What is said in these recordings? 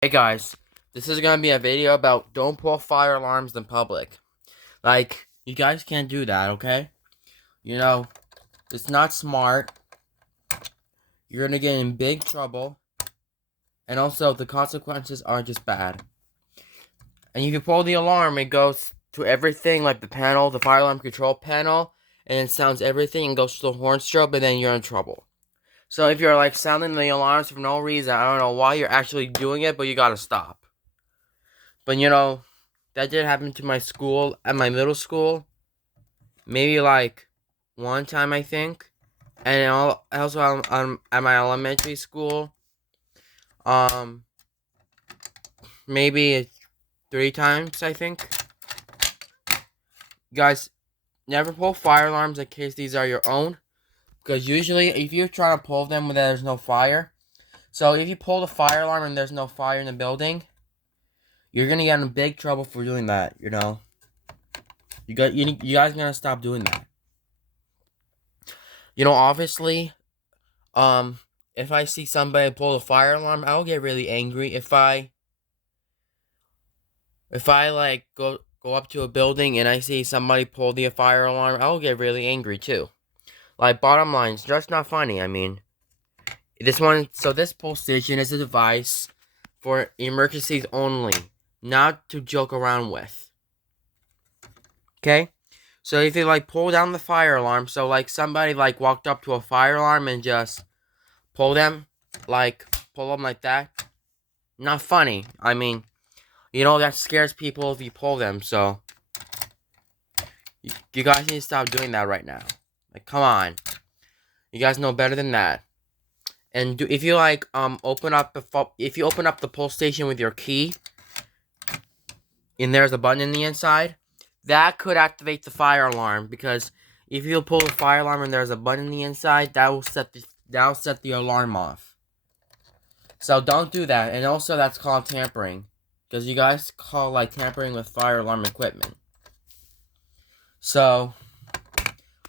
Hey guys, this is gonna be a video about don't pull fire alarms in public. Like, you guys can't do that, okay? You know, it's not smart. You're gonna get in big trouble. And also, the consequences are just bad. And if you pull the alarm, it goes to everything, like the panel, the fire alarm control panel, and it sounds everything and goes to the horn strobe, and then you're in trouble. So if you're like sounding the alarms for no reason, I don't know why you're actually doing it, but you gotta stop. But that did happen to my school, at my middle school. Maybe like one time, I think. And also at my elementary school. Um, maybe 3 times, I think. Guys, never pull fire alarms in case these are your own. Because usually, if you're trying to pull them when there's no fire. So if you pull the fire alarm and there's no fire in the building, you're gonna get in big trouble for doing that, You guys gotta stop doing that. Obviously, if I see somebody pull a fire alarm, I'll get really angry. If I like go up to a building and I see somebody pull the fire alarm, I'll get really angry too. Like, bottom line, it's just not funny. I mean, this pull station is a device for emergencies only, not to joke around with. Okay? So if you like pull down the fire alarm, so like somebody like walked up to a fire alarm and just pull them like that, not funny. I mean, that scares people if you pull them, so you guys need to stop doing that right now. Like, come on. You guys know better than that. And if you like open up the pull station with your key, and there's a button in the inside, that could activate the fire alarm, because if you pull the fire alarm and there's a button in the inside, that will set the alarm off. So don't do that. And also, that's called tampering, because you guys call like tampering with fire alarm equipment. So,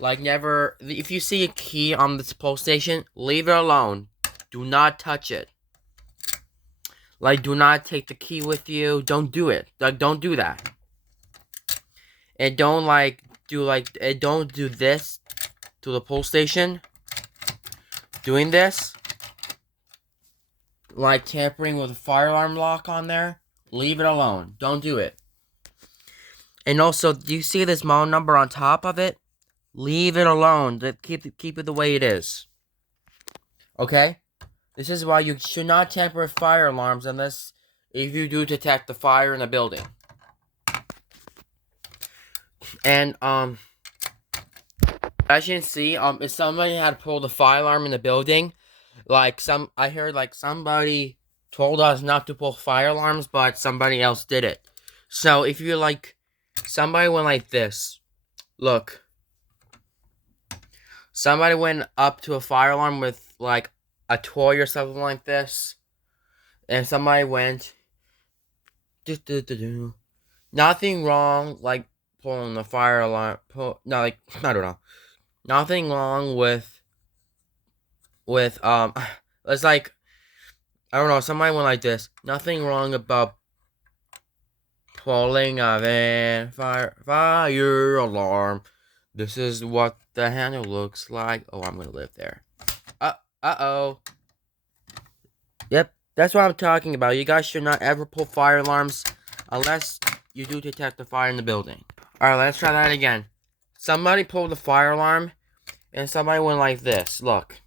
like, never, if you see a key on this pull station, leave it alone. Do not touch it. Like, do not take the key with you. Don't do it. Like, don't do that. And don't don't do this to the pull station. Doing this, like tampering with a fire alarm lock on there, leave it alone. Don't do it. And also, do you see this model number on top of it? Leave it alone. Keep it the way it is. Okay? This is why you should not tamper with fire alarms unless if you do detect the fire in a building. And as you can see, if somebody had pulled the fire alarm in the building, I heard like somebody told us not to pull fire alarms, but somebody else did it. So if you somebody went like this. Look. Somebody went up to a fire alarm with like a toy or something like this, and somebody went. Nothing wrong, like pulling the fire alarm. No, like I don't know. Nothing wrong with It's like, I don't know. Somebody went like this. Nothing wrong about pulling a fire alarm. This is what the handle looks like. Oh, I'm gonna live there. Uh-oh. Yep, that's what I'm talking about. You guys should not ever pull fire alarms unless you do detect a fire in the building. Alright, let's try that again. Somebody pulled the fire alarm, and somebody went like this. Look.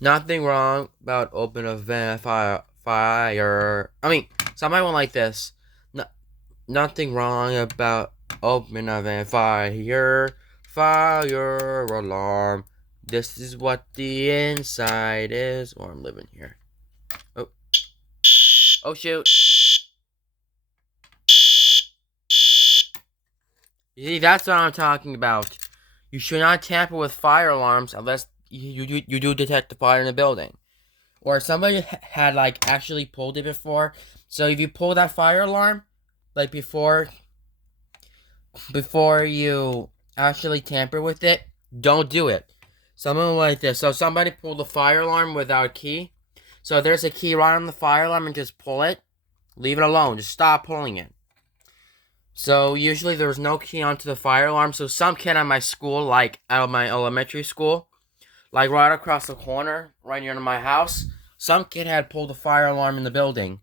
Nothing wrong about open a fire. Somebody went like this. Nothing wrong about open a fire alarm. This is what the inside is. Or I'm living here. Oh shoot. You see, that's what I'm talking about. You should not tamper with fire alarms unless you do detect a fire in the building. Or somebody had actually pulled it before. So if you pull that fire alarm, like before you actually tamper with it, don't do it. Someone like this. So somebody pulled the fire alarm without a key. So there's a key right on the fire alarm and just pull it. Leave it alone. Just stop pulling it. So usually there was no key onto the fire alarm. So some kid at my school, like at my elementary school, like right across the corner, right near my house, some kid had pulled the fire alarm in the building.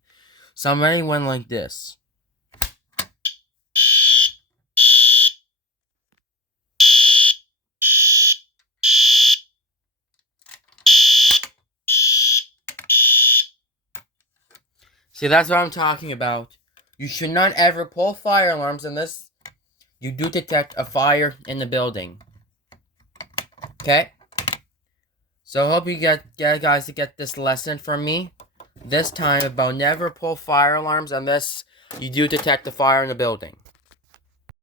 Somebody went like this. See, that's what I'm talking about. You should not ever pull fire alarms unless you do detect a fire in the building. Okay? So I hope you get guys to get this lesson from me this time about never pull fire alarms unless you do detect a fire in the building.